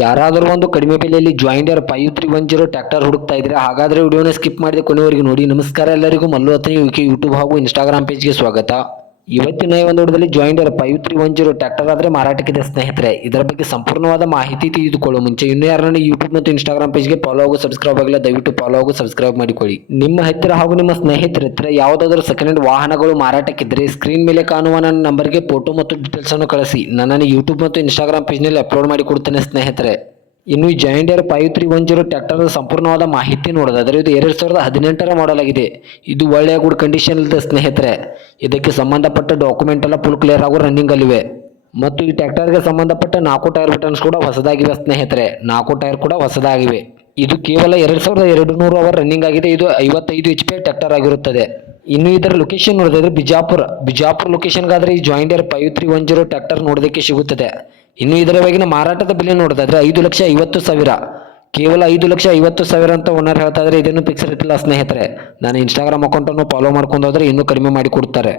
ಯಾರಾದರೂ ಒಂದು ಕಡಿಮೆ ಬೆಲೆಯಲ್ಲಿ ಜಾಯಿಂಡರ್ 5310 ಟ್ರ್ಯಾಕ್ಟರ್ ಹುಡುಕ್ತಾ ಇದ್ರೆ ಹಾಗಾದ್ರೆ ವಿಡಿಯೋನ ಸ್ಕಿಪ್ ಮಾಡಿದೆ ಕೊನೆವರೆಗೆ ನೋಡಿ. ನಮಸ್ಕಾರ ಎಲ್ಲರಿಗೂ, ಮಲ್ಲು ಅಥಣಿ ಯೂಟ್ಯೂಬ್ ಹಾಗೂ ಇನ್ಸ್ಟಾಗ್ರಾಮ್ ಪೇಜ್ಗೆ ಸ್ವಾಗತ. ಇವತ್ತಿನ ಈ ಒಂದು ವಿಡಿಯೋದಲ್ಲಿ ಜಾಯಿಂಡರ್ 5310 ಟ್ರ್ಯಾಕ್ಟರ್ ಆದ್ರೆ ಮಾರಾಟಕ್ಕಿದೆ ಸ್ನೇಹಿತರೆ. ಇದರ ಬಗ್ಗೆ ಸಂಪೂರ್ಣವಾದ ಮಾಹಿತಿ ತಿಳಿದುಕೊಳ್ಳುವ ಮುಂಚೆ ಇನ್ನೂ ಯಾರನ್ನ ಯೂಟ್ಯೂಬ್ ಮತ್ತು ಇನ್ಸ್ಟಾಗ್ರಾಮ್ ಪೇಜ್ಗೆ ಫಾಲೋ ಹಾಗೂ ಸಬ್ಸ್ಕ್ರೈಬ್ ಆಗಿಲ್ಲ, ದಯವಿಟ್ಟು ಫಾಲೋ ಹಾಗೂ ಸಬ್ಸ್ಕ್ರೈಬ್ ಮಾಡಿಕೊಳ್ಳಿ. ನಿಮ್ಮ ಹತ್ತಿರ ಹಾಗೂ ನಿಮ್ಮ ಸ್ನೇಹಿತರ ಹತ್ತಿರ ಯಾವುದಾದ್ರೂ ಸೆಕೆಂಡ್ ಹ್ಯಾಂಡ್ ವಾಹನಗಳು ಮಾರಾಟಕ್ಕಿದ್ರೆ ಸ್ಕ್ರೀನ್ ಮೇಲೆ ಕಾಣುವ ನನ್ನ ನಂಬರ್ಗೆ ಫೋಟೋ ಮತ್ತು ಡೀಟೇಲ್ಸ್ ಅನ್ನು ಕಳಿಸಿ. ನನ್ನನ್ನು ಯೂಟ್ಯೂಬ್ ಮತ್ತು ಇನ್ಸ್ಟಾಗ್ರಾಮ್ ಪೇಜ್ನಲ್ಲಿ ಅಪ್ಲೋಡ್ ಮಾಡಿ ಕೊಡ್ತೇನೆ ಸ್ನೇಹಿತರೆ. ಇನ್ನು ಈ ಜಾಯಿಂಡರ್ 5310 ಟ್ರ್ಯಾಕ್ಟರ್ ಸಂಪೂರ್ಣವಾದ ಮಾಹಿತಿ ನೋಡೋದಾದ್ರೆ ಇದು 2018ರ ಮಾಡೆಲ್ ಆಗಿದೆ. ಇದು ಒಳ್ಳೆಯ ಗುಡ್ ಕಂಡೀಷನ್ ಇದೆ ಸ್ನೇಹಿತರೆ. ಇದಕ್ಕೆ ಸಂಬಂಧಪಟ್ಟ ಡಾಕ್ಯುಮೆಂಟ್ ಎಲ್ಲ ಫುಲ್ ಕ್ಲಿಯರ್ ಹಾಗೂ ರನ್ನಿಂಗ್ ಅಲ್ಲಿವೆ. ಮತ್ತು ಈ ಟ್ರ್ಯಾಕ್ಟರ್ಗೆ ಸಂಬಂಧಪಟ್ಟ 4 ಟೈರ್ ಬಟನ್ಸ್ ಕೂಡ ಹೊಸದಾಗಿವೆ ಸ್ನೇಹಿತರೆ. 4 ಟೈರ್ ಕೂಡ ಹೊಸದಾಗಿವೆ. ಇದು ಕೇವಲ 2200 ಅವರ್ ರನ್ನಿಂಗ್ ಆಗಿದೆ. ಇದು 55 HP ಟ್ರ್ಯಾಕ್ಟರ್ ಆಗಿರುತ್ತದೆ. ಇನ್ನು ಇದರ ಲೊಕೇಶನ್ ನೋಡಿದ್ರೆ ಬಿಜಾಪುರ ಲೊಕೇಶನ್ಗಾದ್ರೆ ಈ ಜಾಯಿಂಡರ್ 5310 ಟ್ರ್ಯಾಕ್ಟರ್ ನೋಡೋದಕ್ಕೆ ಸಿಗುತ್ತದೆ. ಇನ್ನು ಇದರ ಬಗೆಗಿನ ಮಾರಾಟದ ಬೆಲೆ ನೋಡೋದಾದ್ರೆ 5,50,000, ಕೇವಲ 5,50,000 ಅಂತ ಓನರ್ ಹೇಳ್ತಾ ಇದ್ರೆ. ಇದನ್ನು ಫಿಕ್ಸ್ ರೇಟ್ ಇಲ್ಲ ಸ್ನೇಹಿತರೆ. ನಾನು ಇನ್ಸ್ಟಾಗ್ರಾಮ್ ಅಕೌಂಟನ್ನು ಫಾಲೋ ಮಾಡ್ಕೊಂಡು ಹೋದ್ರೆ ಇನ್ನೂ ಕಡಿಮೆ ಮಾಡಿ ಕೊಡ್ತಾರೆ.